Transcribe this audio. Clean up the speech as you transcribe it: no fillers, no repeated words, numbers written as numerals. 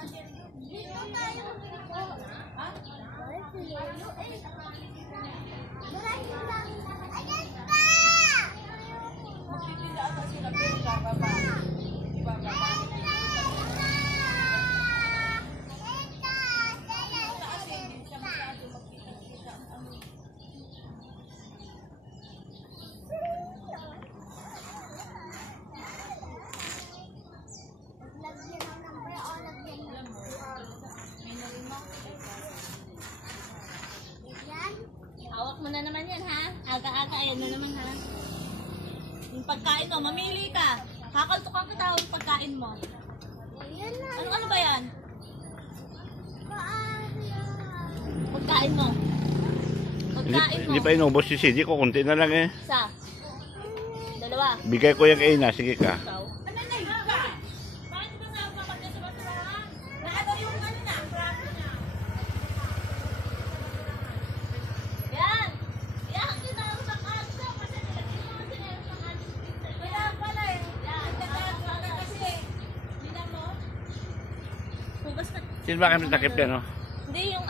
Dito tayo. Ha? Ayan pa! Magpipila ata sila pero ibababa. Ibababa. Hawak mo na naman yan, ha? Aga-aga, ayan na naman, ha? Yung pagkain mo, mamili ka. Kakaltukan kita yung pagkain mo. Ano ba yan? Pagkain mo. Pagkain mo. Hindi pa inubos si CD ko, kunti na lang eh. Isa. Dalawa. Bigay ko yung Ina, sige ka. Ikaw. Bakit ba nga ba kanya sa basurahan? Naano yung ano na, prato na. Yan. Yan, kita ako sa kanto. Kasi nilagyan mo kasi na sa kanto. Kaya pala eh. Yan. Nagkakaroon na kasi. Hindi na mo. Hugas na. Sino ba kami takip yan, no? Hindi, yung